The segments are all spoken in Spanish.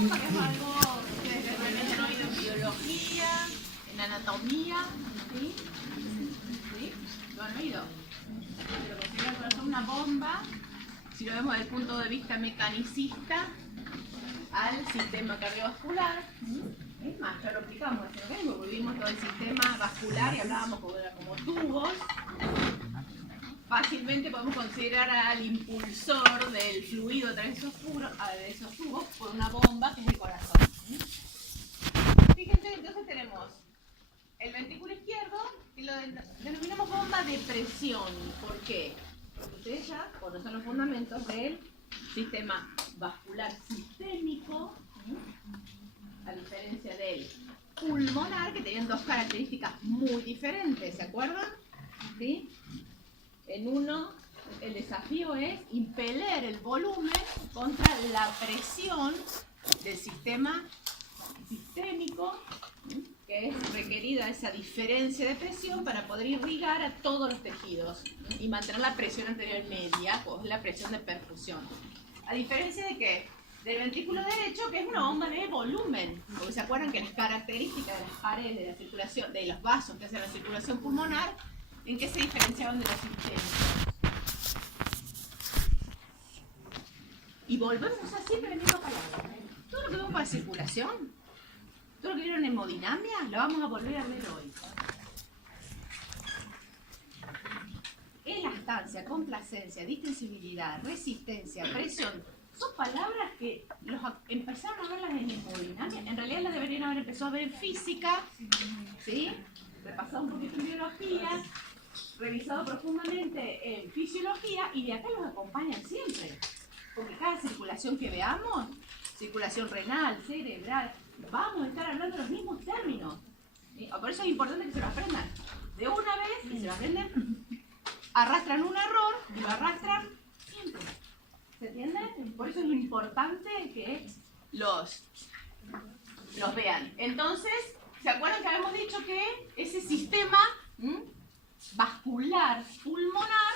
bomba, que es algo que ustedes realmente han oído en biología, en anatomía, ¿sí? ¿Sí? ¿Lo han oído? Lo consideran por ejemplo una bomba, si lo vemos desde el punto de vista mecanicista, al sistema cardiovascular. Es más, ya lo explicamos, volvimos todo el sistema vascular y hablábamos como tubos. Fácilmente podemos considerar al impulsor del fluido a través de esos tubos por una bomba que es el corazón. Fíjense, entonces tenemos el ventrículo izquierdo y lo denominamos bomba de presión. ¿Por qué? Porque ustedes ya conocen los fundamentos del sistema vascular sistémico, a diferencia del pulmonar, que tenían dos características muy diferentes, ¿se acuerdan? ¿Sí? En uno, el desafío es impeler el volumen contra la presión del sistema sistémico, que es requerida esa diferencia de presión para poder irrigar a todos los tejidos y mantener la presión arterial media, o la presión de perfusión. A diferencia de qué? Del ventrículo derecho, que es una bomba de volumen, porque se acuerdan que las características de las paredes de la circulación, de los vasos que hacen la circulación pulmonar, ¿en qué se diferenciaban de los sistémicos? Y volvemos a siempre la misma palabra. Todo lo que vemos para circulación, todo lo que vieron en hemodinámica, lo vamos a volver a ver hoy. Elastancia, complacencia, distensibilidad, resistencia, presión, son palabras que empezaron a verlas en hemodinámica. En realidad las deberían haber empezado a ver en física, ¿sí? Repasado un poquito en biología, revisado profundamente en fisiología, y de acá los acompañan siempre. Porque cada circulación que veamos, circulación renal, cerebral, vamos a estar hablando de los mismos términos. Por eso es importante que se lo aprendan de una vez y se lo aprenden. Arrastran un error y lo arrastran siempre. ¿Se entiende? Por eso es importante que los vean. Entonces, ¿se acuerdan que habíamos dicho que ese sistema vascular pulmonar,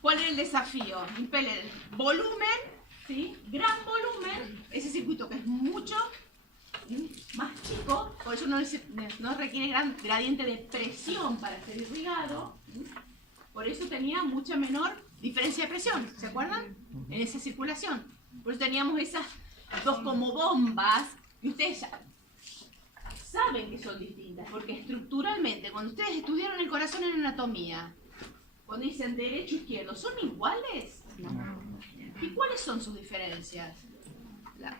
¿cuál es el desafío? Impeler volumen, ¿sí? Gran volumen, ese circuito que es mucho más chico, por eso no requiere gran gradiente de presión para ser irrigado, por eso tenía mucha menor diferencia de presión, ¿se acuerdan? En esa circulación. Por eso teníamos esas dos como bombas, y ustedes ya saben que son distintas, porque estructuralmente, cuando ustedes estudiaron el corazón en anatomía, cuando dicen derecho e izquierdo, ¿son iguales? No. ¿Y cuáles son sus diferencias?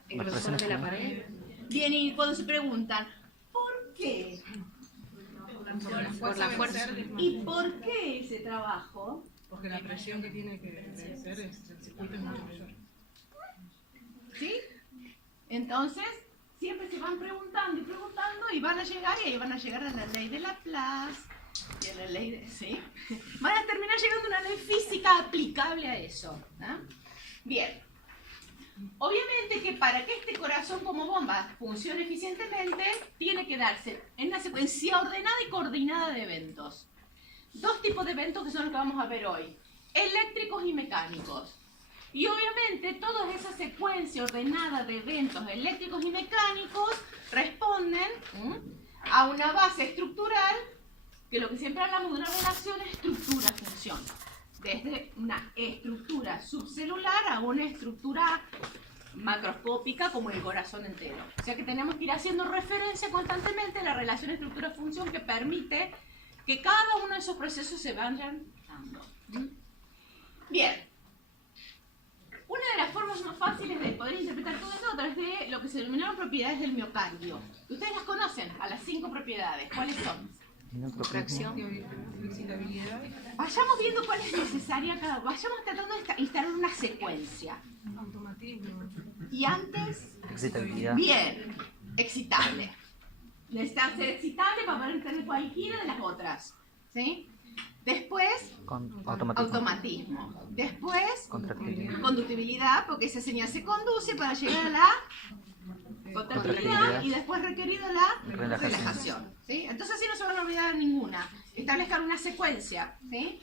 El grosor de la pared. Bien, y cuando se preguntan, ¿por qué? Por la fuerza. ¿Y por qué ese trabajo? Porque la presión que tiene que vencer el circuito es mucho mayor. ¿Sí? Entonces, siempre se van preguntando y van a llegar, y ahí van a llegar a la ley de Laplace y a la ley de... ¿sí? Van a terminar llegando a una ley física aplicable a eso. ¿Ah? Bien. Obviamente que para que este corazón como bomba funcione eficientemente, tiene que darse en una secuencia ordenada y coordinada de eventos. Dos tipos de eventos que son los que vamos a ver hoy: eléctricos y mecánicos. Y obviamente toda esa secuencia ordenada de eventos eléctricos y mecánicos responden a una base estructural, que lo que siempre hablamos de una relación es estructura-función. Desde una estructura subcelular a una estructura macroscópica como el corazón entero. O sea que tenemos que ir haciendo referencia constantemente a la relación estructura-función que permite que cada uno de esos procesos se vayan dando. Bien. Una de las formas más fáciles de poder interpretar todo esto a través de lo que se denominaron propiedades del miocardio. Ustedes las conocen, a las 5 propiedades. ¿Cuáles son? Contracción, excitabilidad. Vayamos viendo cuál es necesaria cada uno. Vayamos tratando de instalar una secuencia. Automatismo. Y antes, Excitabilidad. bien, excitable. Necesitan ser excitable para poder entender cualquiera de las otras. ¿Sí? Después, automatismo. Después, conductibilidad, porque esa señal se conduce para llegar a la contractilidad y después requerido la relajación. ¿Sí? Entonces así no se van a olvidar ninguna. Establezcan una secuencia. ¿Sí?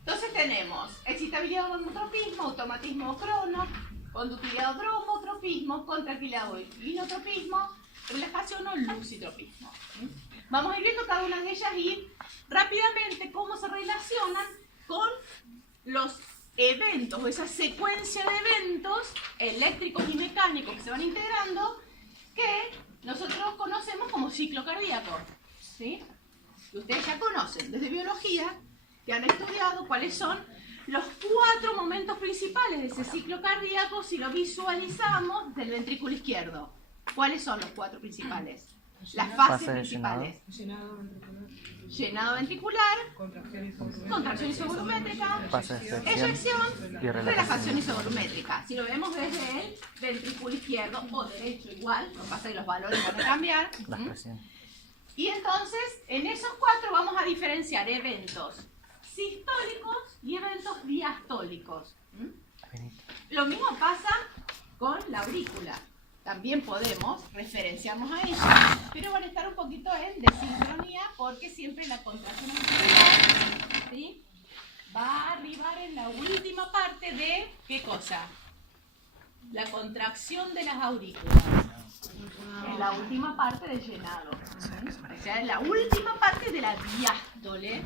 Entonces tenemos excitabilidad o homotropismo, automatismo o crono, conductividad o bromotropismo, contractilidad o inotropismo, relajación o lucitropismo. Vamos a ir viendo cada una de ellas y rápidamente cómo se relacionan con los eventos o esa secuencia de eventos eléctricos y mecánicos que se van integrando que nosotros conocemos como ciclo cardíaco. ¿Sí? Que ustedes ya conocen desde biología, que han estudiado cuáles son los 4 momentos principales de ese ciclo cardíaco si lo visualizamos del ventrículo izquierdo. ¿Cuáles son los 4 principales? Las fases principales. Llenado ventricular, contracción isovolumétrica, eyección y relajación isovolumétrica. Si lo vemos desde el ventrículo izquierdo o derecho igual, lo que pasa es que los valores van a cambiar. Y entonces, en esos 4 vamos a diferenciar eventos sistólicos y eventos diastólicos. Lo mismo pasa con la aurícula. También podemos referenciarnos a ella, pero van a estar un poquito en desincronía porque siempre la contracción auricular, ¿sí?, va a arribar en la última parte de, ¿qué cosa? La contracción de las aurículas. En la última parte del llenado. O sea, en la última parte de la diástole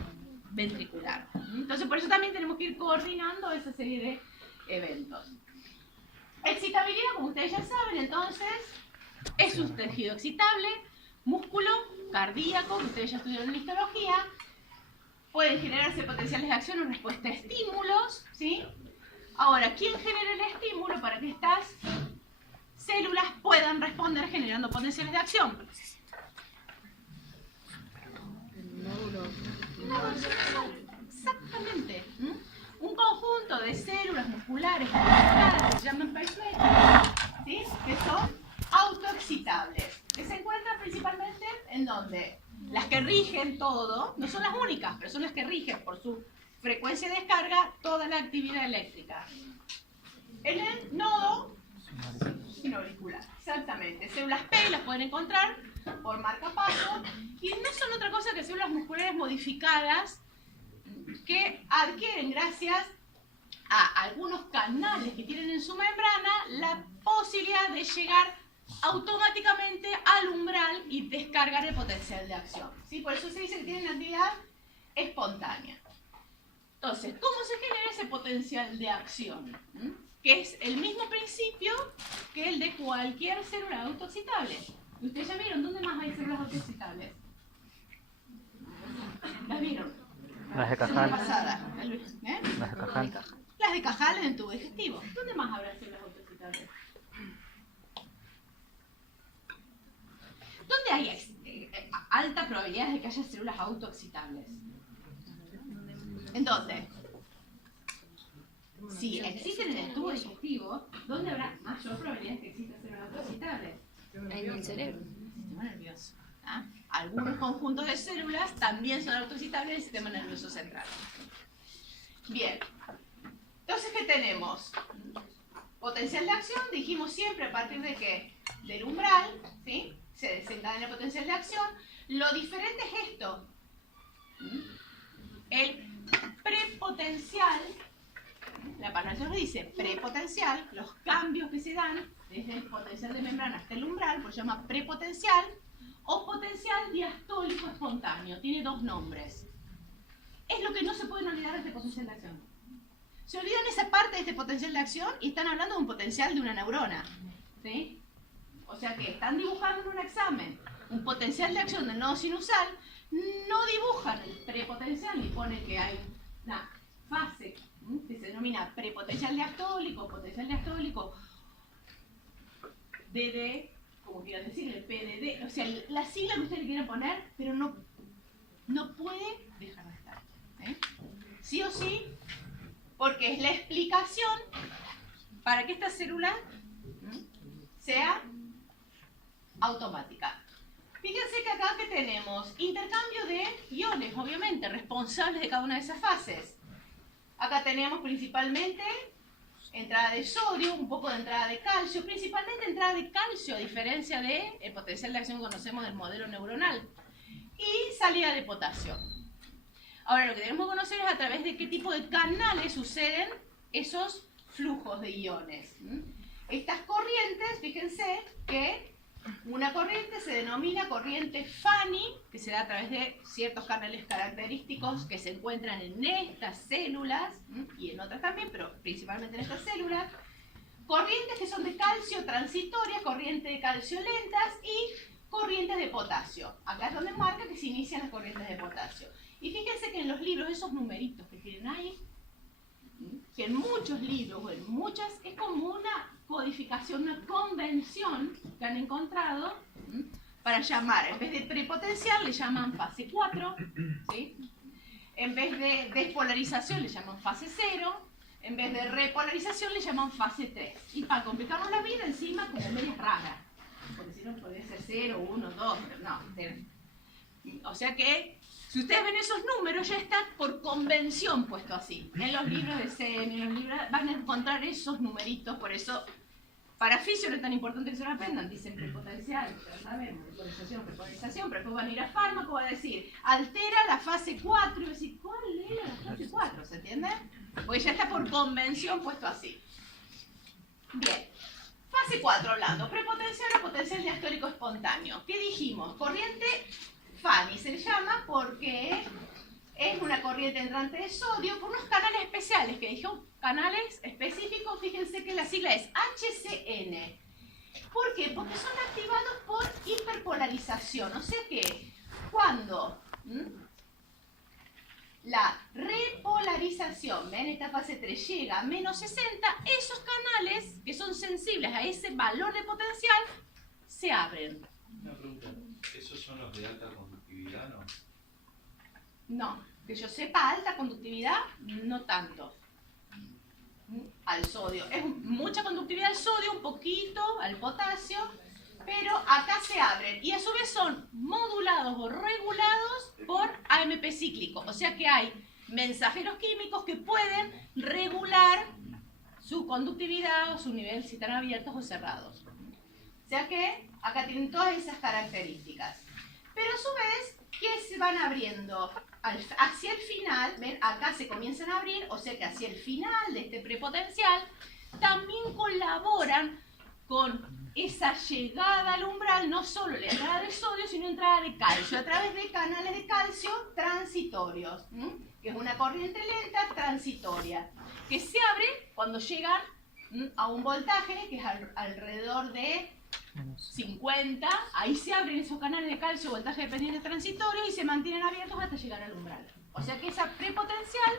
ventricular. Entonces, por eso también tenemos que ir coordinando esa serie de eventos. Excitabilidad, como ustedes ya saben, entonces, es un tejido excitable, músculo, cardíaco, que ustedes ya estudiaron en histología. Pueden generarse potenciales de acción en respuesta a estímulos, ¿sí? Ahora, ¿quién genera el estímulo para que estas células puedan responder generando potenciales de acción? El nódulo. Exactamente. Un conjunto de células musculares que se llaman pacemakers, ¿sí?, que son autoexcitables, que se encuentran principalmente en donde las que rigen todo, no son las únicas, pero son las que rigen por su frecuencia de descarga toda la actividad eléctrica. En el nodo sinoauricular, exactamente. Células P las pueden encontrar por marcapaso y no son otra cosa que células musculares modificadas que adquieren, gracias a algunos canales que tienen en su membrana, la posibilidad de llegar automáticamente al umbral y descargar el potencial de acción. ¿Sí? Por eso se dice que tienen actividad espontánea. Entonces, ¿cómo se genera ese potencial de acción? Que es el mismo principio que el de cualquier célula autoexcitable. ¿Y ustedes ya vieron dónde más hay células autoexcitables? ¿Las vieron? Las de Cajal. ¿Eh? Las de Cajal. Las de Cajal en el tubo digestivo. ¿Dónde más habrá células autoexcitables? ¿Dónde hay alta probabilidad de que haya células autoexcitables? ¿En dónde? Si existen en el tubo digestivo, ¿dónde habrá mayor probabilidad de que existan células autoexcitables? En el cerebro. Sistema nervioso. ¿Ah? Algunos conjuntos de células también son autoexcitables en el sistema nervioso central. Bien. Entonces, ¿qué tenemos? Potencial de acción, dijimos siempre a partir de qué? Del umbral, ¿sí? Se desencadena el potencial de acción. Lo diferente es esto. El prepotencial, la palabra nos dice prepotencial, los cambios que se dan desde el potencial de membrana hasta el umbral, pues se llama prepotencial, o potencial diastólico espontáneo. Tiene 2 nombres. Es lo que no se pueden olvidar de este potencial de acción. Se olvidan esa parte de este potencial de acción y están hablando de un potencial de una neurona. ¿Sí? O sea que están dibujando en un examen un potencial de acción del nodo sinusal, no dibujan el prepotencial y ponen que hay una fase que se denomina prepotencial diastólico, potencial diastólico, DD, como quieran decir, el PDD, o sea, la sigla que ustedes le quieran poner, pero no puede dejar de estar. Sí o sí, porque es la explicación para que esta célula sea automática. Fíjense que acá que tenemos intercambio de iones, obviamente, responsables de cada una de esas fases. Acá tenemos principalmente entrada de sodio, un poco de entrada de calcio, principalmente entrada de calcio, a diferencia del potencial de acción que conocemos del modelo neuronal, y salida de potasio. Ahora, lo que tenemos que conocer es a través de qué tipo de canales suceden esos flujos de iones. Estas corrientes, fíjense que una corriente se denomina corriente Fanny, que se da a través de ciertos canales característicos que se encuentran en estas células, y en otras también, pero principalmente en estas células. Corrientes que son de calcio transitorias, corrientes de calcio lentas y corrientes de potasio. Acá es donde marca que se inician las corrientes de potasio. Y fíjense que en los libros, esos numeritos que tienen ahí, que en muchos libros o en muchas, es como una codificación, una convención que han encontrado para llamar, en vez de prepotencial le llaman fase 4, ¿sí? En vez de despolarización le llaman fase 0, en vez de repolarización le llaman fase 3. Y para complicarnos la vida encima como medias raras, porque si no puede ser 0, 1, 2, no, 0. O sea que si ustedes ven esos números, ya está por convención puesto así. En los libros de semi, en los libros van a encontrar esos numeritos, por eso para fisio no es tan importante que se lo aprendan. Dicen prepotencial, ya sabemos, prepolarización, pero después van a ir a fármaco, va a decir, altera la fase 4, y va a decir, ¿cuál era la fase 4? ¿Se entiende? Porque ya está por convención puesto así. Bien. Fase 4 hablando, prepotencial o potencial diastólico espontáneo. ¿Qué dijimos? Corriente Fanny se le llama porque es una corriente entrante de sodio por unos canales especiales, que dijo canales específicos, fíjense que la sigla es HCN. ¿Por qué? Porque son activados por hiperpolarización, o sea que cuando la repolarización, ven, esta fase 3 llega a menos 60, esos canales que son sensibles a ese valor de potencial se abren. Una pregunta, ¿esos son los de alta conductividad, no? No, que yo sepa, alta conductividad, no tanto. Al sodio. Es mucha conductividad al sodio, un poquito al potasio, pero acá se abren. Y a su vez son modulados o regulados por AMP cíclico. O sea que hay mensajeros químicos que pueden regular su conductividad o su nivel si están abiertos o cerrados. O sea que acá tienen todas esas características. Pero a su vez, ¿qué se van abriendo? Hacia el final, ven, acá se comienzan a abrir, o sea que hacia el final de este prepotencial, también colaboran con esa llegada al umbral, no solo la entrada de sodio, sino entrada de calcio, a través de canales de calcio transitorios, que es una corriente lenta transitoria, que se abre cuando llegan a un voltaje, que es alrededor de 50, ahí se abren esos canales de calcio, voltaje dependiente transitorio, y se mantienen abiertos hasta llegar al umbral. O sea que esa prepotencial,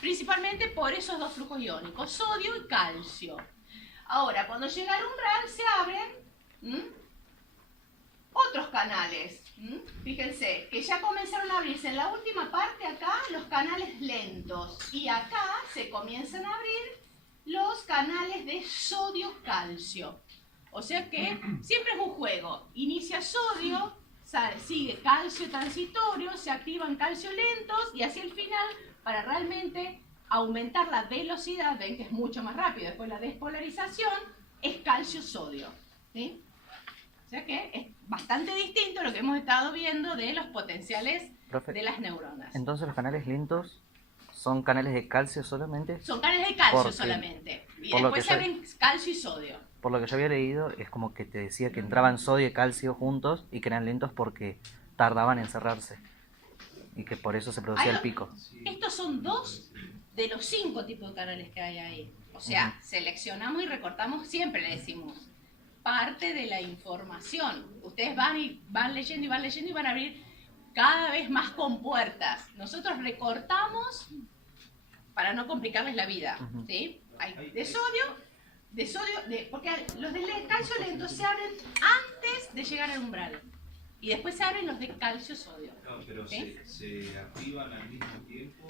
principalmente por esos dos flujos iónicos, sodio y calcio. Ahora, cuando llega al umbral, se abren otros canales. Fíjense, que ya comenzaron a abrirse en la última parte acá los canales lentos. Y acá se comienzan a abrir los canales de sodio-calcio. O sea que siempre es un juego. Inicia sodio, sigue calcio transitorio, se activan calcio lentos y hacia el final, para realmente aumentar la velocidad, ven que es mucho más rápido, después la despolarización, es calcio-sodio. ¿Sí? O sea que es bastante distinto a lo que hemos estado viendo de los potenciales de las neuronas. Entonces los canales lentos son canales de calcio solamente. Son canales de calcio solamente. Y después se abren calcio y sodio. Por lo que yo había leído, es como que te decía que entraban sodio y calcio juntos y que eran lentos porque tardaban en cerrarse. Y que por eso se producía el pico. Estos son 2 de los 5 tipos de canales que hay ahí. O sea, seleccionamos y recortamos, siempre le decimos, parte de la información. Ustedes van leyendo y van a abrir cada vez más compuertas. Nosotros recortamos para no complicarles la vida. ¿Sí? Hay de sodio, porque los de calcio lento se abren antes de llegar al umbral. Y después se abren los de calcio-sodio. No, pero ¿sí? se activan al mismo tiempo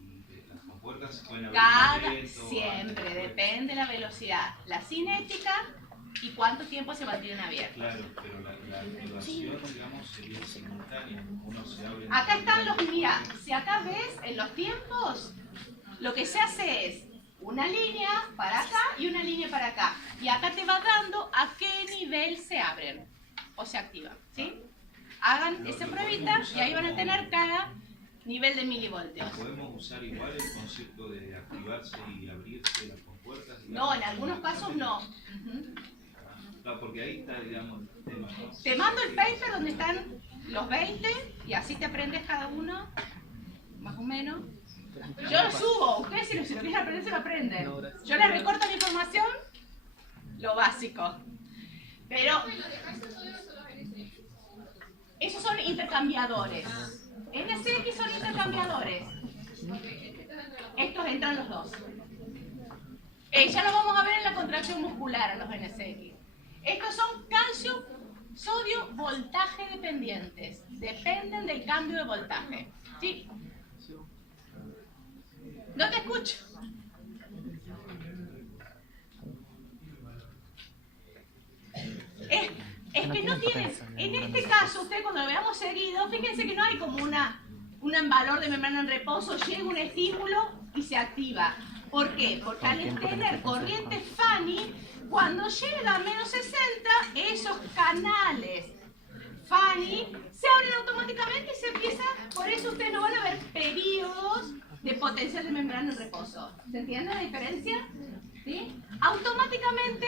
y las compuertas se pueden abrir siempre, depende de la velocidad. La cinética y cuánto tiempo se mantienen abiertos. Claro, pero la activación, digamos, sería simultánea. Uno se abre. Acá están los, mira, si acá ves en los tiempos, lo que se hace es una línea para acá y una línea para acá. Y acá te va dando a qué nivel se abren o se activan, ¿sí? Hagan esa pruebita y ahí van a tener cada nivel de milivoltios. ¿Podemos usar igual el concepto de activarse y abrirse las compuertas? No, en algunos casos no. Ujú. No, porque ahí está, digamos, el tema, ¿no? Te mando el paper donde están los 20 y así te aprendes cada uno, más o menos. Yo lo subo, ustedes si lo quieren aprender se lo aprenden. Yo les recorto la información, lo básico. Pero esos son intercambiadores. NSX son intercambiadores. Estos entran los dos. Ya lo vamos a ver en la contracción muscular a los NSX. Estos son calcio, sodio, voltaje dependientes. Dependen del cambio de voltaje. ¿Sí? No te escucho. Es que no tienen, en este caso, ustedes cuando lo veamos seguido, fíjense que no hay como un valor de membrana en reposo, llega un estímulo y se activa. ¿Por qué? Porque al tener corriente Fanny, cuando llega a menos 60, esos canales Fanny se abren automáticamente y se empieza, por eso ustedes no van a ver periodos de potencial de membrana en reposo. ¿Se entiende la diferencia? ¿Sí? Automáticamente,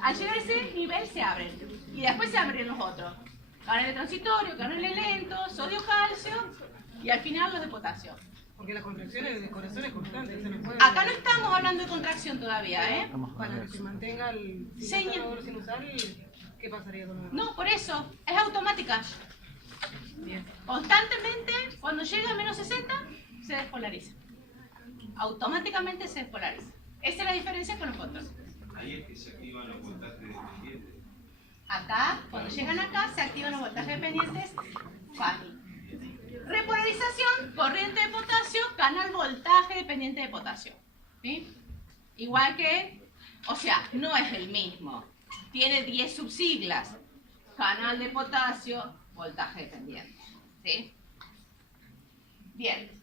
al llegar a ese nivel se abren. Y después se abren los otros. Canales transitorios, canales lentos, sodio, calcio y al final los de potasio. Porque la contracción del corazón es constante. Se nos puede... Acá no estamos hablando de contracción todavía, ¿eh? Para que se mantenga el sinusal, ¿qué pasaría con el... No, por eso, es automática. Bien. Constantemente, cuando llega a menos 60, se despolariza. Automáticamente se despolariza. Esa es la diferencia con los otros. Ahí es que se activan los voltajes dependientes. Acá, cuando llegan acá, se activan los voltajes dependientes Fanny. Repolarización, corriente de potasio, canal voltaje dependiente de potasio. ¿Sí? Igual que, o sea, no es el mismo. Tiene 10 subsiglas. Canal de potasio, voltaje dependiente. ¿Sí? Bien.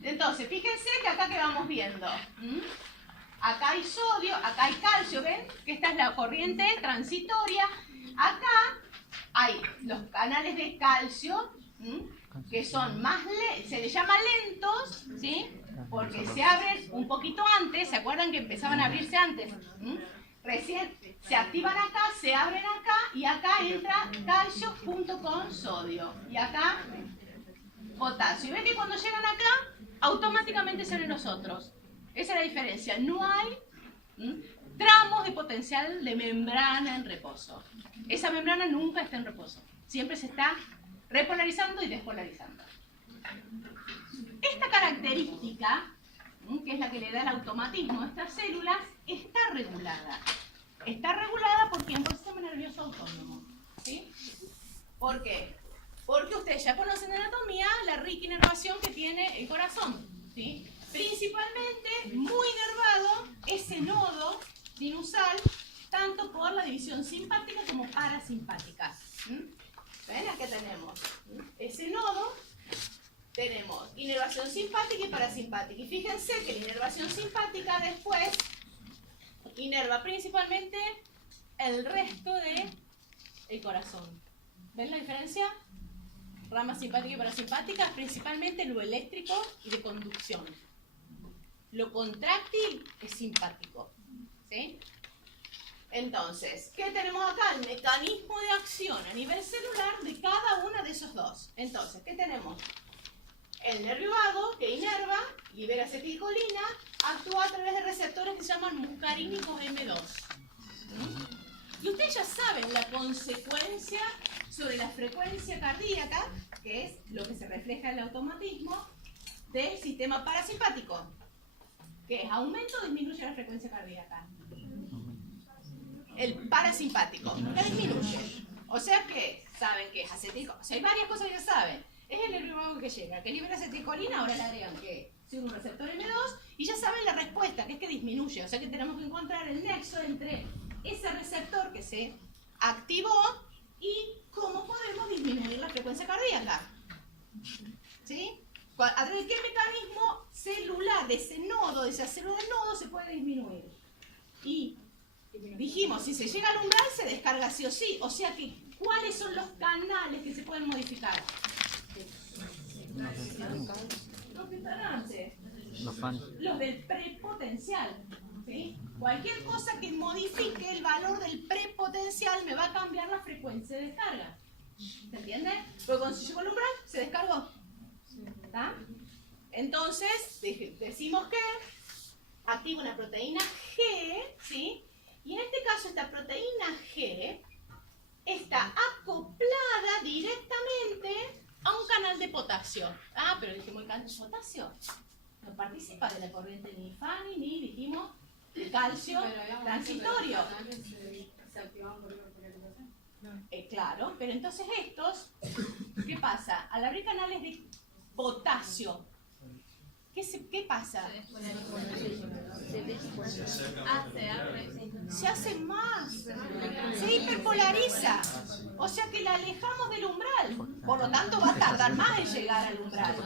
Entonces, fíjense que acá que vamos viendo. Acá hay sodio, acá hay calcio, ¿ven? Que esta es la corriente transitoria. Acá hay los canales de calcio, que son más, se les llama lentos, ¿sí? Porque se abren un poquito antes, ¿se acuerdan que empezaban a abrirse antes? Recién se activan acá, se abren acá y acá entra calcio junto con sodio. Y acá potasio. Y ven que cuando llegan acá, automáticamente se abren los otros. Esa es la diferencia. No hay tramos de potencial de membrana en reposo. Esa membrana nunca está en reposo. Siempre se está repolarizando y despolarizando. Esta característica, que es la que le da el automatismo a estas células, está regulada. Está regulada por quién? Por el sistema nervioso autónomo. ¿Sí? ¿Por qué? Porque ustedes ya conocen de anatomía la rica inervación que tiene el corazón. ¿Sí? Principalmente muy inervado ese nodo sinusal, tanto por la división simpática como parasimpática. ¿Ven? Aquí tenemos ese nodo, tenemos inervación simpática y parasimpática. Y fíjense que la inervación simpática después inerva principalmente el resto del corazón. ¿Ven la diferencia? Ramas simpáticas y parasimpáticas, principalmente lo eléctrico y de conducción. Lo contráctil es simpático. ¿Sí? Entonces, ¿qué tenemos acá? El mecanismo de acción a nivel celular de cada uno de esos dos. Entonces, ¿qué tenemos? El nervio vago, que inerva, libera acetilcolina, actúa a través de receptores que se llaman muscarínicos M2. Y ustedes ya saben la consecuencia sobre la frecuencia cardíaca, que es lo que se refleja en el automatismo del sistema parasimpático, que es aumento o disminuye la frecuencia cardíaca. El parasimpático la disminuye. O sea que saben que es acetilcolina. O sea, hay varias cosas que ya saben. Es el nervio vago que llega, que libera acetilcolina, ahora le agregan que es un receptor M2 y ya saben la respuesta, que es que disminuye. O sea que tenemos que encontrar el nexo entre ese receptor que se activó y cómo podemos disminuir la frecuencia cardíaca. ¿Sí? A través de qué mecanismo celular de ese nodo, de esa célula del nodo, se puede disminuir. Y dijimos, si se llega al umbral se descarga sí o sí. O sea que, ¿cuáles son los canales que se pueden modificar? No sé si Los que están antes. los fans. Los del prepotencial. ¿Sí? Cualquier cosa que modifique el valor del prepotencial me va a cambiar la frecuencia de descarga. ¿Se entiende? Porque cuando se llegó al umbral, se descargó. ¿Está? Entonces, decimos que activa una proteína G, ¿sí? Y en este caso, esta proteína G está acoplada directamente a un canal de potasio. Ah, pero dijimos el canal de potasio no participa de la corriente ni Fanny, ni dijimos el calcio transitorio. Claro, pero entonces estos, ¿qué pasa? Al abrir canales de potasio, ¿qué pasa? Se hace más, se hiperpolariza, o sea que la alejamos del umbral, por lo tanto va a tardar más en llegar al umbral.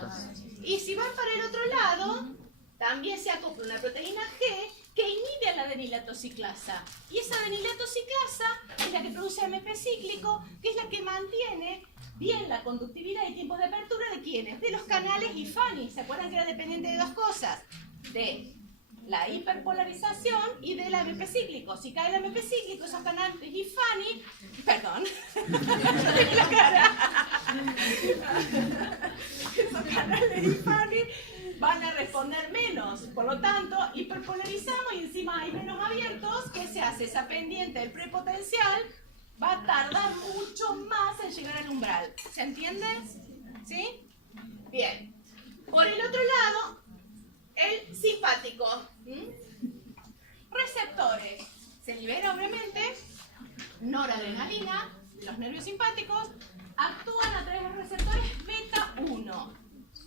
Y si van para el otro lado, también se acopla una proteína G que inhibe a la adenilatociclasa. Y esa adenilatociclasa es la que produce AMP cíclico, que es la que mantiene bien la conductividad y tiempos de apertura de ¿quiénes? De los canales y Fanny. ¿Se acuerdan que era dependiente de dos cosas? De la hiperpolarización y del AMP cíclico. Si cae el AMP cíclico, esos canales y Fanny, perdón, la cara. Esos canales y Fanny van a responder menos. Por lo tanto, hiperpolarizamos y encima hay menos abiertos. ¿Qué se hace? Esa pendiente del prepotencial va a tardar mucho más en llegar al umbral. ¿Se entiende? ¿Sí? Bien. Por el otro lado, el simpático. Receptores. Se libera obviamente noradrenalina, los nervios simpáticos, actúan a través de receptores beta 1.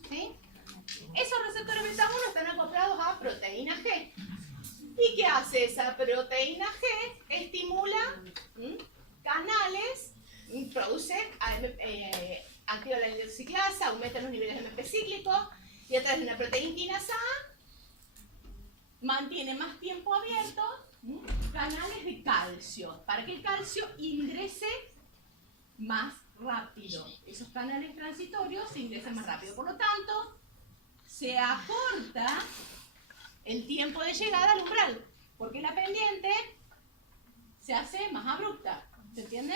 ¿Sí? Esos receptores beta 1 están acoplados a proteína G. ¿Y qué hace esa proteína G? Estimula canales, produce, activa la adenilatociclasa, aumenta los niveles de AMP cíclico y a través de una proteína quinasa A mantiene más tiempo abierto canales de calcio para que el calcio ingrese más rápido. Esos canales transitorios se ingresan más rápido. Por lo tanto, se acorta el tiempo de llegada al umbral, porque la pendiente se hace más abrupta. ¿Se entiende?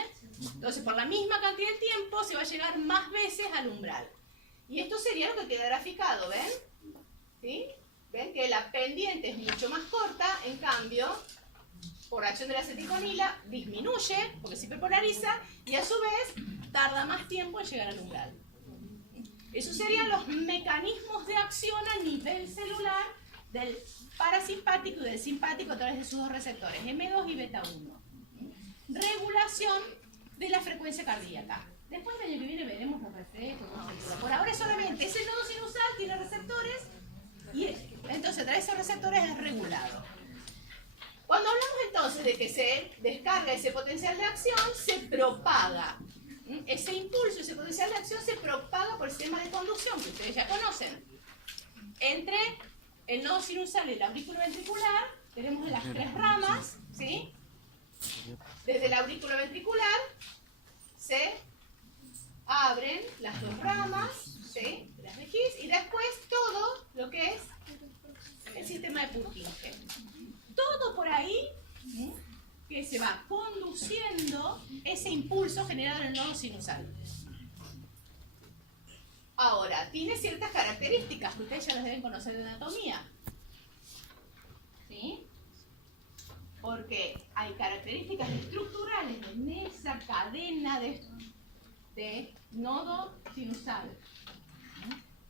Entonces, por la misma cantidad de tiempo, se va a llegar más veces al umbral. Y esto sería lo que queda graficado, ¿ven? ¿Sí? ¿Ven que la pendiente es mucho más corta? En cambio, por acción de la acetilcolina, disminuye, porque se hiperpolariza, y a su vez, tarda más tiempo en llegar al umbral. Esos serían los mecanismos de acción a nivel celular del parasimpático y del simpático a través de sus dos receptores, M2 y beta 1. Regulación de la frecuencia cardíaca. Después del año que viene veremos los reflejos. Por ahora solamente ese nodo sinusal tiene receptores y entonces a través de esos receptores es regulado. Cuando hablamos entonces de que se descarga ese potencial de acción, se propaga. Ese impulso, ese potencial de acción se propaga por el sistema de conducción que ustedes ya conocen. Entre el nodo sinusal y el aurículo ventricular tenemos las tres ramas, ¿sí? Desde el aurículo ventricular se abren las dos ramas, ¿sí? Las de His, y después todo lo que es el sistema de Purkinje. Todo por ahí que se va conduciendo ese impulso generado en el nodo sinusal. Ahora, tiene ciertas características que ustedes ya las deben conocer de anatomía. ¿Sí? Porque hay características estructurales en esa cadena de nodo sinusal.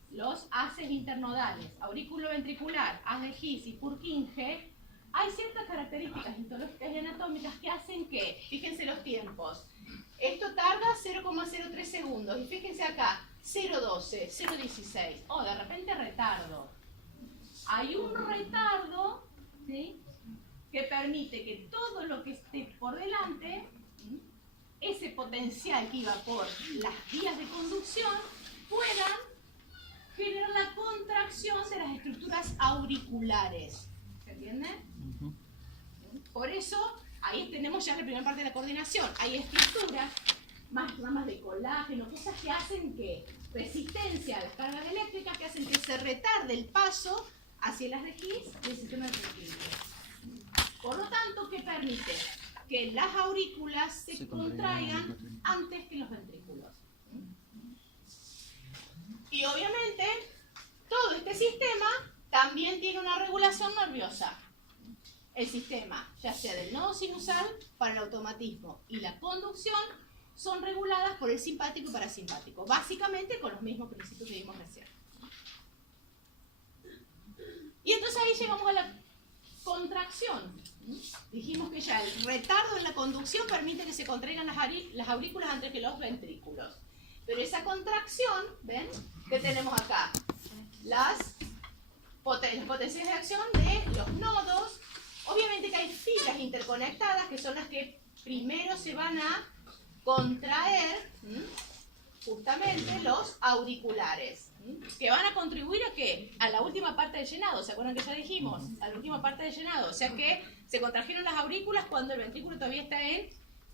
Los haces internodales, aurículo ventricular, haz de His y Purkinje, hay ciertas características histológicas y anatómicas que hacen que, fíjense los tiempos, esto tarda 0,03 segundos y fíjense acá, 0,12, 0,16, de repente retardo. Hay un retardo, ¿sí?, que permite que todo lo que esté por delante, ese potencial que iba por las vías de conducción, puedan generar la contracción de las estructuras auriculares. ¿Se entiende? Por eso, ahí tenemos ya la primera parte de la coordinación. Hay estructuras más ramas de colágeno, cosas que hacen que resistencia a las cargas eléctricas, que hacen que se retarde el paso hacia las raíces del sistema de equilibrio. Por lo tanto, ¿qué permite? Que las aurículas se contraigan antes que los ventrículos. Y obviamente, todo este sistema también tiene una regulación nerviosa. El sistema, ya sea del nodo sinusal para el automatismo y la conducción, son reguladas por el simpático y parasimpático, básicamente con los mismos principios que vimos recién. Y entonces ahí llegamos a la contracción. Dijimos que ya el retardo en la conducción permite que se contraigan las aurículas antes que los ventrículos. Pero esa contracción, ¿ven? ¿Qué tenemos acá? Las potencias de acción de los nodos. Obviamente que hay fibras interconectadas que son las que primero se van a contraer, justamente los auriculares, que van a contribuir a ¿qué? A la última parte del llenado. ¿Se acuerdan que ya dijimos? A la última parte del llenado. O sea que se contrajeron las aurículas cuando el ventrículo todavía está en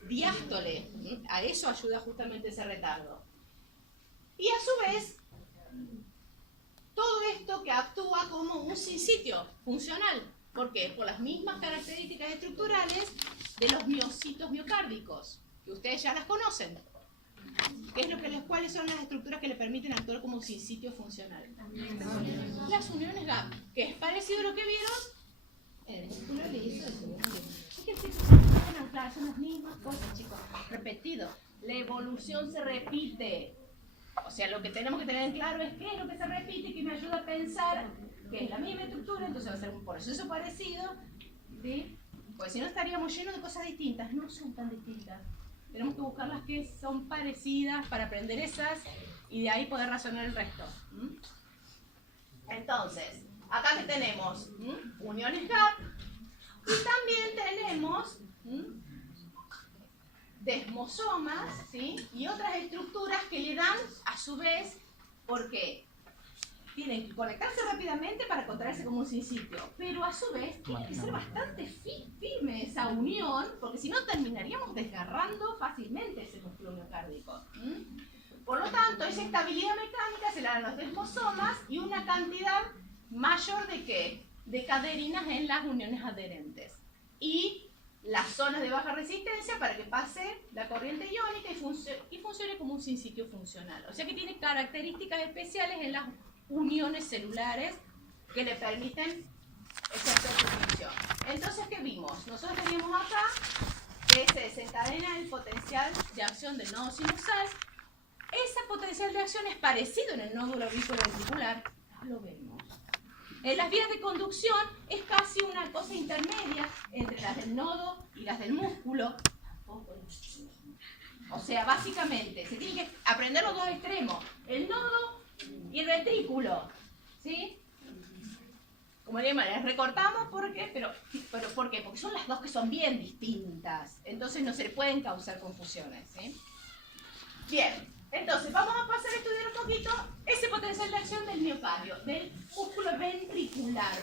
diástole. A eso ayuda justamente ese retardo. Y a su vez, todo esto que actúa como un sinsitio funcional. ¿Por qué? Por las mismas características estructurales de los miocitos miocárdicos, que ustedes ya las conocen. ¿Cuáles son las estructuras que le permiten actuar como un sinsitio funcional? Las uniones GAP, que es parecido a lo que vieron en el músculo liso del segundo libro. Fíjense que son las mismas cosas, chicos. Repetido. La evolución se repite. O sea, lo que tenemos que tener en claro es qué es lo que se repite y que me ayuda a pensar que es la misma estructura, entonces va a ser un proceso parecido, ¿sí? Pues si no estaríamos llenos de cosas distintas. No son tan distintas. Tenemos que buscar las que son parecidas para aprender esas y de ahí poder razonar el resto. Entonces, acá que tenemos uniones GAP y también tenemos desmosomas, ¿sí? Y otras estructuras que le dan a su vez, porque tienen que conectarse rápidamente para contraerse como un sinsitio, pero a su vez tiene que ser bastante firme esa unión, porque si no terminaríamos desgarrando fácilmente ese músculo miocárdico. Por lo tanto, esa estabilidad mecánica se la dan los desmosomas y una cantidad mayor de ¿qué? De caderinas en las uniones adherentes. Y las zonas de baja resistencia para que pase la corriente iónica y funcione como un sinsitio funcional. O sea que tiene características especiales en las uniones celulares que le permiten ejercer su función. Entonces, ¿qué vimos? Nosotros teníamos acá que se desencadena el potencial de acción del nodo sinusal. Ese potencial de acción es parecido en el nódulo auriculoventricular. Lo vemos. En las vías de conducción es casi una cosa intermedia entre las del nodo y las del músculo. O sea, básicamente, se tienen que aprender los dos extremos. El nodo y el ventrículo, ¿sí? Como le les recortamos, ¿por qué? Pero ¿por qué? Porque son las dos que son bien distintas. Entonces no se le pueden causar confusiones, ¿sí? Bien, entonces vamos a pasar a estudiar un poquito ese potencial de acción del miocardio, del músculo ventricular,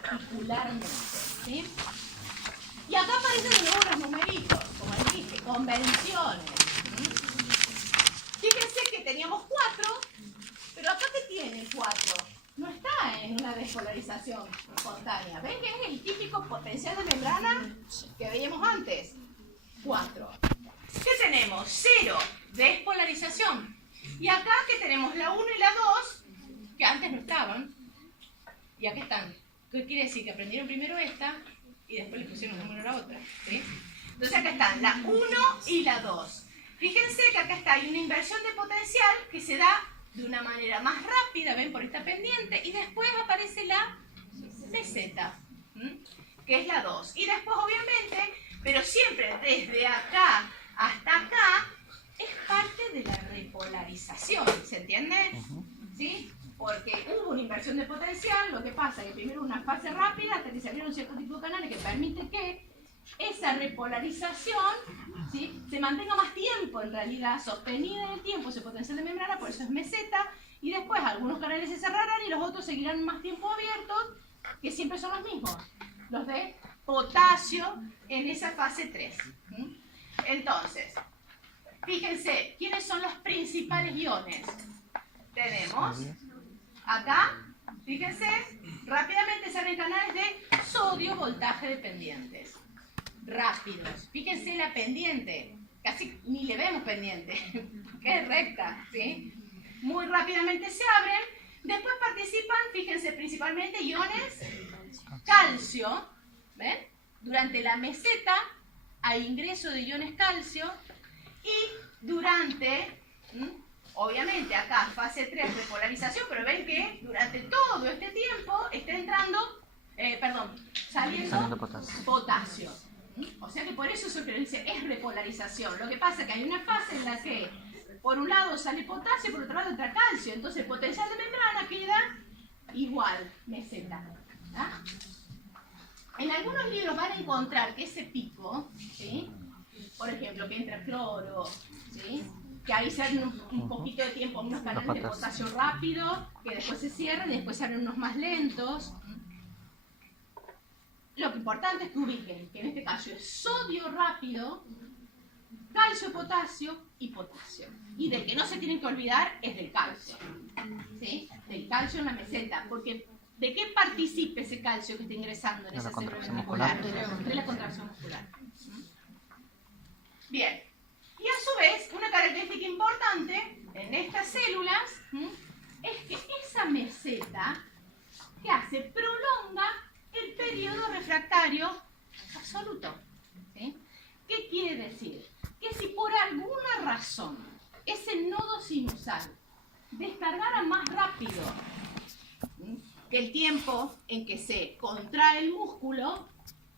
particularmente, ¿sí? Y acá aparecen de nuevo los numeritos, como les dije, convenciones. Fíjense que teníamos 4. Pero acá ¿qué tiene el 4? No está en una despolarización espontánea. ¿Ven que es el típico potencial de membrana que veíamos antes? 4. ¿Qué tenemos? 0, despolarización. Y acá que tenemos la 1 y la 2, que antes no estaban, y acá están. ¿Qué quiere decir? Que aprendieron primero esta y después le pusieron el número a la otra, ¿sí? Entonces acá están la 1 y la 2. Fíjense que acá está, hay una inversión de potencial que se da de una manera más rápida, ven, por esta pendiente, y después aparece la BZ, que es la 2. Y después, obviamente, pero siempre desde acá hasta acá, es parte de la repolarización, ¿se entiende? ¿Sí? Porque hubo una inversión de potencial, lo que pasa es que primero una fase rápida hasta que se abrieron cierto tipo de canales que permite que esa repolarización, ¿sí?, se mantenga más tiempo, en realidad, sostenida en el tiempo, ese potencial de membrana, por eso es meseta, y después algunos canales se cerrarán y los otros seguirán más tiempo abiertos, que siempre son los mismos, los de potasio en esa fase 3. Entonces, Fíjense, ¿quiénes son los principales iones? Tenemos acá, fíjense, rápidamente salen canales de sodio voltaje dependientes. Rápidos. Fíjense la pendiente. Casi ni le vemos pendiente, que es recta, ¿sí? Muy rápidamente se abren. Después participan, fíjense, principalmente iones calcio, ¿ven? Durante la meseta hay ingreso de iones calcio y durante, obviamente acá fase 3 repolarización, pero ven que durante todo este tiempo está entrando, saliendo potasio. O sea que por eso que dice es repolarización. Lo que pasa es que hay una fase en la que por un lado sale potasio, por otro lado entra calcio. Entonces el potencial de membrana queda igual, meseta. ¿Ah? En algunos libros van a encontrar que ese pico, ¿sí? Por ejemplo, que entra cloro, ¿sí? Que ahí se abren un poquito de tiempo unos canales de potasio rápido, que después se cierran y después se abren unos más lentos. Lo que importante es que ubiquen que en este caso es sodio rápido, calcio, potasio y potasio. Y del que no se tienen que olvidar es del calcio. ¿Sí? Del calcio en la meseta. Porque ¿de qué participa ese calcio que está ingresando en esa célula muscular? De la contracción muscular. Bien. Y a su vez, una característica importante en estas células es que esa meseta, ¿qué hace? Prolonga el periodo refractario absoluto. ¿Sí? ¿Qué quiere decir? Que si por alguna razón ese nodo sinusal descargara más rápido que el tiempo en que se contrae el músculo,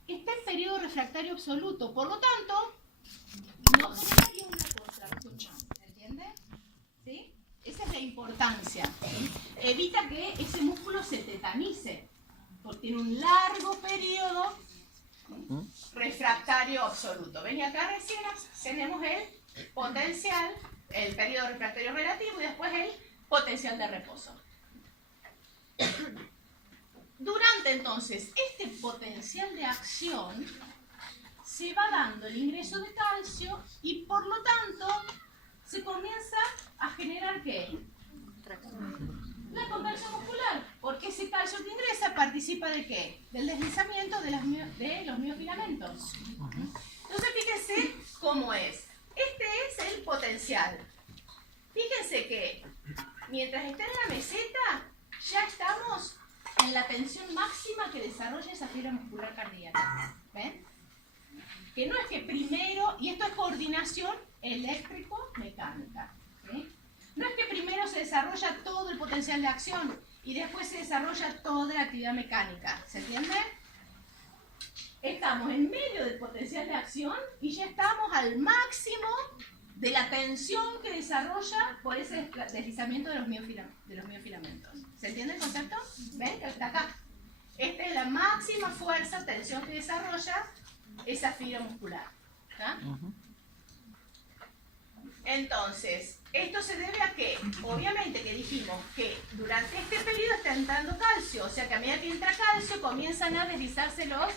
está en periodo refractario absoluto. Por lo tanto, no generaría una contracción más. ¿Se entiende? ¿Sí? Esa es la importancia. ¿Sí? Evita que ese músculo se tetanice, porque tiene un largo periodo refractario absoluto. Ven, y acá recién tenemos el potencial, el periodo refractario relativo y después el potencial de reposo. Durante entonces este potencial de acción se va dando el ingreso de calcio y por lo tanto se comienza a generar ¿qué? La contracción muscular, porque ese calcio que ingresa participa de ¿qué? Del deslizamiento de los miofilamentos. Entonces fíjense cómo es. Este es el potencial. Fíjense que mientras está en la meseta, ya estamos en la tensión máxima que desarrolla esa fibra muscular cardíaca. ¿Ven? Que no es que primero, y esto es coordinación eléctrico-mecánica. ¿Sí? No es que primero se desarrolla todo el potencial de acción y después se desarrolla toda la actividad mecánica. ¿Se entiende? Estamos en medio del potencial de acción y ya estamos al máximo de la tensión que desarrolla por ese deslizamiento de los miofilamentos. ¿Se entiende el concepto? ¿Ven? Que está acá. Esta es la máxima fuerza, tensión que desarrolla esa fibra muscular. ¿Está? Entonces, esto se debe a que, obviamente que dijimos que durante este periodo está entrando calcio, o sea que a medida que entra calcio comienzan a deslizarse los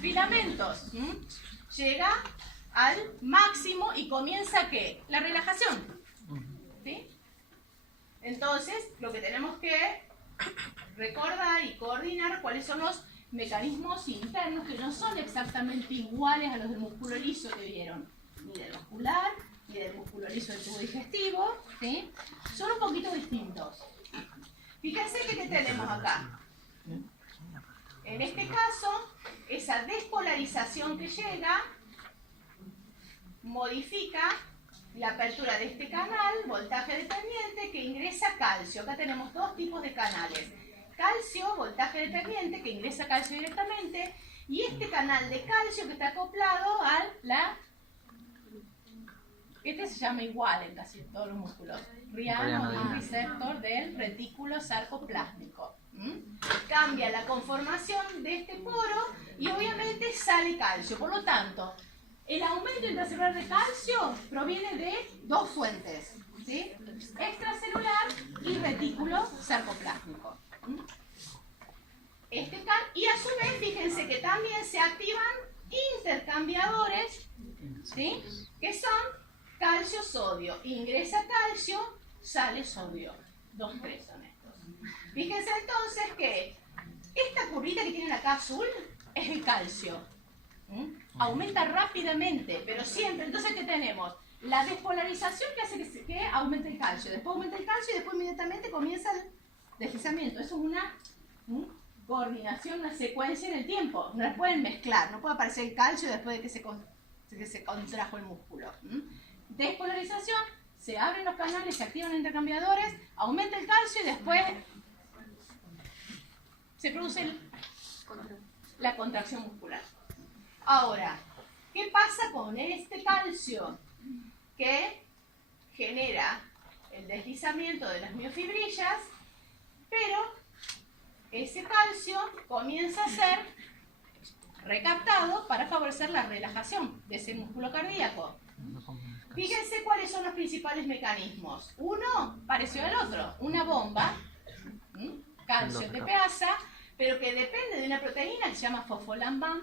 filamentos. Llega al máximo y comienza ¿qué? La relajación. ¿Sí? Entonces, lo que tenemos que recordar y coordinar cuáles son los mecanismos internos que no son exactamente iguales a los del músculo liso que vieron, ni del muscular, ni del músculo liso del tubo digestivo, ¿sí? Son un poquito distintos. Fíjense que ¿qué tenemos acá? En este caso, esa despolarización que llega modifica la apertura de este canal, voltaje dependiente, que ingresa calcio. Acá tenemos dos tipos de canales. Calcio, voltaje dependiente, que ingresa calcio directamente, y este canal de calcio que está acoplado a la... Este se llama igual en casi todos los músculos. Riano receptor del retículo sarcoplásmico. Cambia la conformación de este poro y obviamente sale calcio. Por lo tanto, el aumento intracelular de calcio proviene de dos fuentes, ¿sí? Extracelular y retículo sarcoplásmico. Y a su vez, fíjense que también se activan intercambiadores, ¿sí? Que son calcio sodio, ingresa calcio, sale sodio. 2, 3 son estos. Fíjense entonces que esta curvita que tienen acá azul es el calcio. Aumenta rápidamente, pero siempre. Entonces, ¿qué tenemos? La despolarización que hace que aumente el calcio. Después aumenta el calcio y después inmediatamente comienza el deslizamiento. Eso es una coordinación, una secuencia en el tiempo. No las pueden mezclar. No puede aparecer el calcio después de que se contrajo el músculo. Despolarización, se abren los canales, se activan intercambiadores, aumenta el calcio y después se produce la contracción muscular. Ahora, ¿qué pasa con este calcio que genera el deslizamiento de las miofibrillas? Pero ese calcio comienza a ser recaptado para favorecer la relajación de ese músculo cardíaco. Fíjense cuáles son los principales mecanismos. Uno pareció al otro, una bomba, calcio TPasa, pero que depende de una proteína que se llama fosfolambam,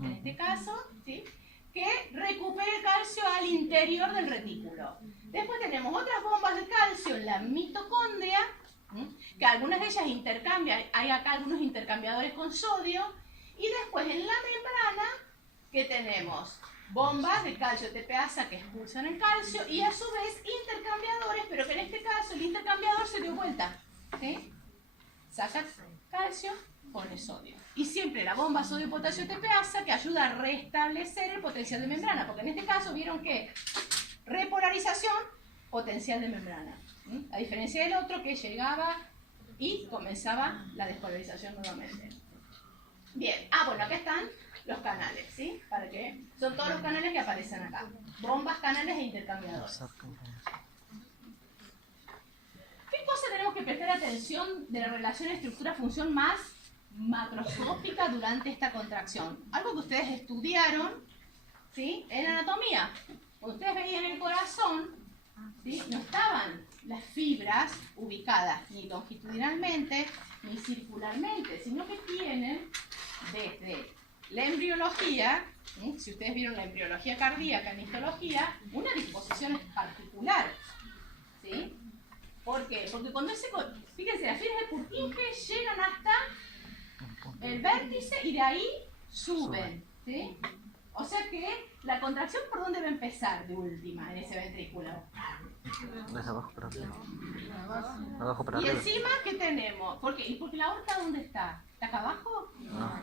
en este caso, ¿sí?, que recupera el calcio al interior del retículo. Después tenemos otras bombas de calcio en la mitocondria, que algunas de ellas intercambian, hay acá algunos intercambiadores con sodio, y después en la membrana, que tenemos bombas de calcio TPasa que expulsan el calcio, y a su vez intercambiadores, pero que en este caso el intercambiador se dio vuelta, ¿sí? Saca calcio, pone sodio. Y siempre la bomba sodio-potasio TPasa que ayuda a restablecer el potencial de membrana, porque en este caso vieron que repolarización, potencial de membrana. A diferencia del otro que llegaba y comenzaba la despolarización nuevamente. Bien, bueno, acá están los canales, ¿sí? Para que son todos los canales que aparecen acá. Bombas, canales e intercambiadores. ¿Qué cosa tenemos que prestar atención de la relación estructura-función más macroscópica durante esta contracción? Algo que ustedes estudiaron, ¿sí?, en anatomía. Cuando ustedes veían el corazón, ¿sí?, no estaban las fibras ubicadas ni longitudinalmente ni circularmente, sino que tienen desde la embriología, si ustedes vieron la embriología cardíaca en histología, una disposición particular, ¿sí? ¿Por qué? Porque cuando fíjense, las fibras de Purkinje llegan hasta el vértice y de ahí suben, ¿sí? O sea que la contracción, ¿por dónde va a empezar de última en ese ventrículo? Desde abajo para arriba. Abajo para Y arriba. encima, ¿qué tenemos? ¿Por qué? ¿Y porque la aorta dónde está? ¿Está acá abajo? No.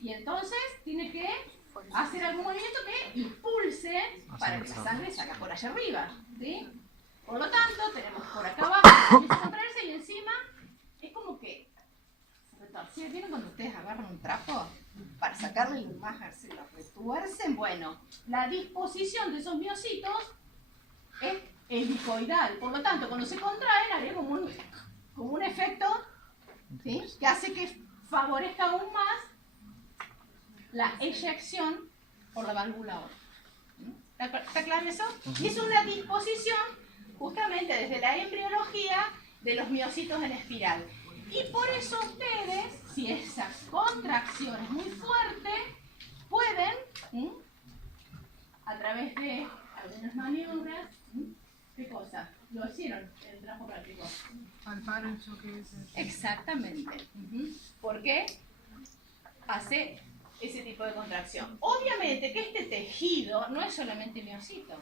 Y entonces tiene que hacer algún movimiento que impulse para que la sangre salga por allá arriba, ¿sí? Por lo tanto, tenemos por acá abajo que comienza a contraerse y encima es como que se retorce. ¿Vieron cuando ustedes agarran un trapo para sacarle el imagen, se lo retuercen? Bueno, la disposición de esos miocitos es helicoidal. Por lo tanto, cuando se contraen, habría como un efecto, ¿sí?, que hace que favorezca aún más la eyección por la válvula aórtica. ¿Está claro eso? Y es una disposición justamente desde la embriología de los miocitos en espiral. Y por eso ustedes, si esa contracción es muy fuerte, pueden, a través de algunas maniobras, ¿qué cosa? Lo hicieron en el trabajo práctico. Palpar el choque ese. Exactamente. ¿Por qué hace ese tipo de contracción? Obviamente que este tejido no es solamente miocito.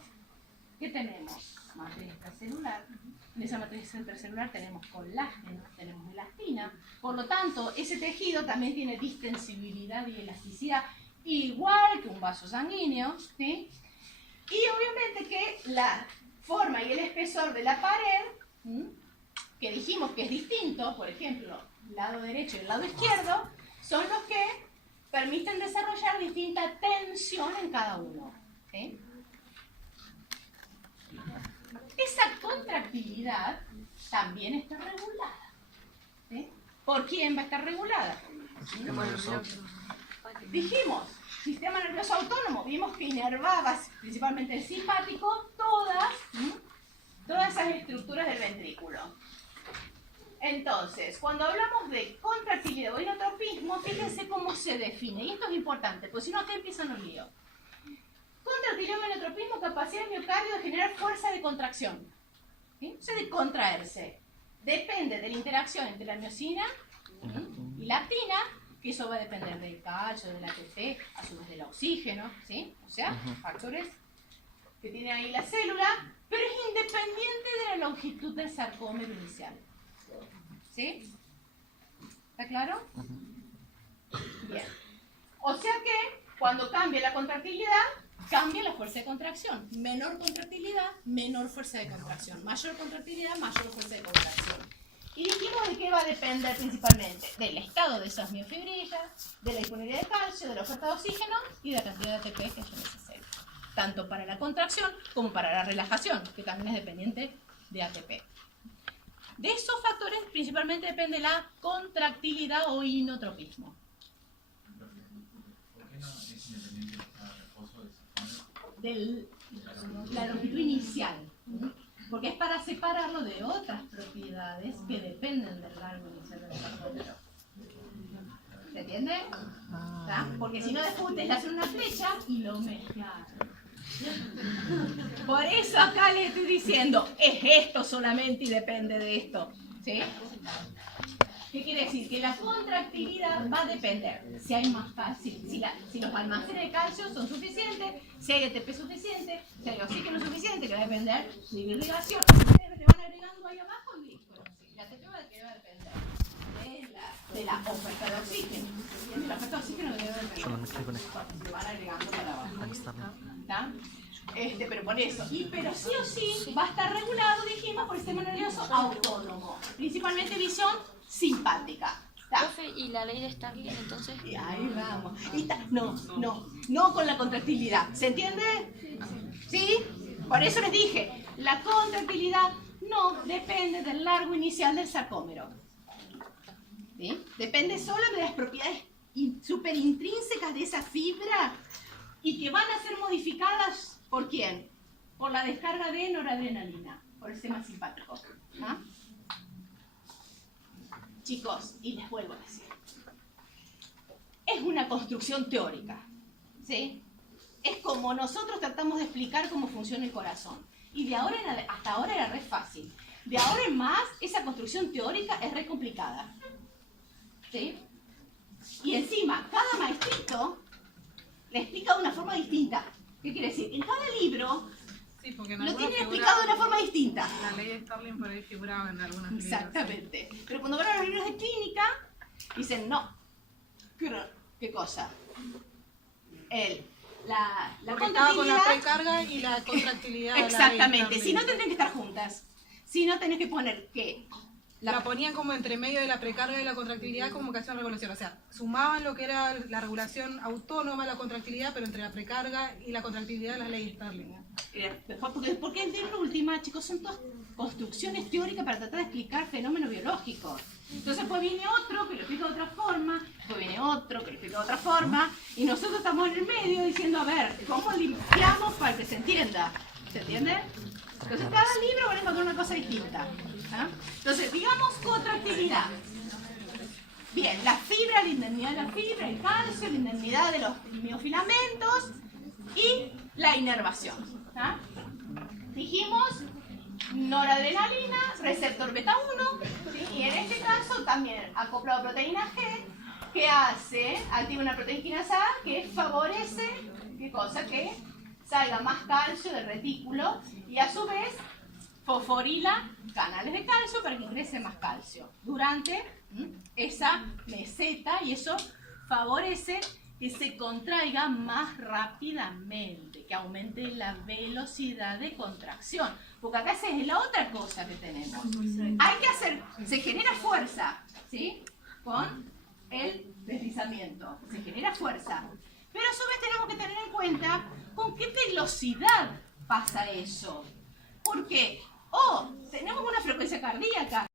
¿Qué tenemos? Matriz extracelular. En esa matriz extracelular tenemos colágeno, tenemos elastina. Por lo tanto, ese tejido también tiene distensibilidad y elasticidad, igual que un vaso sanguíneo, ¿sí? Y obviamente que la forma y el espesor de la pared, que dijimos que es distinto, por ejemplo, el lado derecho y el lado izquierdo, son los que permiten desarrollar distinta tensión en cada uno, ¿sí? Esa contractilidad también está regulada, ¿sí? ¿Por quién va a estar regulada? Dijimos, sistema nervioso autónomo, vimos que inervaba principalmente el simpático todas esas estructuras del ventrículo. Entonces, cuando hablamos de contractilidad o inotropismo, fíjense cómo se define, y esto es importante, porque si no acá empiezan los líos. contractilidad o inotropismo, capacidad del miocardio de generar fuerza de contracción. ¿Sí? Entonces, de contraerse. Depende de la interacción entre la miosina y la actina, que eso va a depender del calcio, del ATP, a su vez del oxígeno, ¿sí? O sea, factores que tiene ahí la célula, pero es independiente de la longitud del sarcómero inicial. ¿Sí? ¿Está claro? Bien. O sea que cuando cambia la contractilidad, cambia la fuerza de contracción. Menor contractilidad, menor fuerza de contracción. Mayor contractilidad, mayor fuerza de contracción. Y dijimos de qué va a depender principalmente. Del estado de esas miofibrillas, de la disponibilidad de calcio, de la oferta de oxígeno y de la cantidad de ATP que yo necesito. Tanto para la contracción como para la relajación, que también es dependiente de ATP. De esos factores principalmente depende la contractilidad o inotropismo. ¿Por qué no es independiente del reposo del sarcómero? De la longitud inicial, ¿sí? Porque es para separarlo de otras propiedades que dependen del largo inicial del sarcómero. ¿Se entiende? ¿Tá? Porque si no, después ustedes le hacen una flecha y lo mezclan. Por eso acá le estoy diciendo, es esto solamente y depende de esto. ¿Sí? ¿Qué quiere decir? Que la contractilidad va a depender si hay más calcio, si los almacenes de calcio son suficientes, si hay ATP suficiente, si hay oxígeno suficiente, que va a depender de la irrigación. Ustedes le van agregando ahí abajo el líquido. La ATP va a depender de la oferta de oxígeno. Y de la oferta de oxígeno que debe depender. Yo no me con esto. Se van agregando para abajo. Aquí está bien. ¿Está? Pero por eso, pero sí o sí va a estar regulado, dijimos, por el sistema nervioso autónomo, principalmente visión simpática. ¿Está? Profe, ¿y la ley de Starling entonces? Y ahí vamos. No con la contractilidad. ¿Se entiende? ¿Sí? Por eso les dije, la contractilidad no depende del largo inicial del sarcómero. ¿Sí? Depende solo de las propiedades súper intrínsecas de esa fibra y que van a ser modificadas ¿por quién? Por la descarga de noradrenalina, por el sistema simpático. ¿Ah? Chicos, y les vuelvo a decir, es una construcción teórica, ¿sí? Es como nosotros tratamos de explicar cómo funciona el corazón. Y de ahora hasta ahora era re fácil. De ahora en más, esa construcción teórica es re complicada. ¿Sí? Y encima, cada maestrito le explica de una forma distinta. ¿Qué quiere decir? En cada libro Sí, porque en lo algunas tienen figura- explicado de una forma distinta. La ley de Starling por ahí figuraba en algunas libros. Exactamente. Pero cuando van a los libros de clínica, dicen, no. ¿Qué cosa? La Porque estaba con la contractilidad... precarga y la contractilidad. de la ley de Exactamente. Starling. Si no, tendrían que estar juntas. Si no, tenés que poner que... La ponían como entre medio de la precarga y la contractilidad como que hacían regulación. O sea, sumaban lo que era la regulación autónoma de la contractilidad, pero entre la precarga y la contractilidad de la ley de Starling. Porque en última, chicos, son todas construcciones teóricas para tratar de explicar fenómenos biológicos. Entonces, pues viene otro que lo explica de otra forma, pues viene otro que lo explica de otra forma, y nosotros estamos en el medio diciendo, a ver, ¿cómo limpiamos para que se entienda? ¿Se entiende? Entonces, cada libro va a encontrar una cosa distinta. ¿Ah? Entonces, digamos contractilidad. Bien, la fibra, la indemnidad de la fibra, el calcio, la indemnidad de los miofilamentos y la inervación. ¿Ah? Dijimos noradrenalina, receptor beta 1, ¿sí? Y en este caso también acoplado a proteína G, que hace, activa una proteína quinasa A que favorece, ¿qué cosa? Que salga más calcio del retículo y a su vez fosforila canales de calcio para que ingrese más calcio durante esa meseta y eso favorece que se contraiga más rápidamente, que aumente la velocidad de contracción. Porque acá esa es la otra cosa que tenemos. Hay que hacer, se genera fuerza, ¿sí? Con el deslizamiento, se genera fuerza. Pero a su vez tenemos que tener en cuenta con qué velocidad pasa eso. Porque, tenemos una frecuencia cardíaca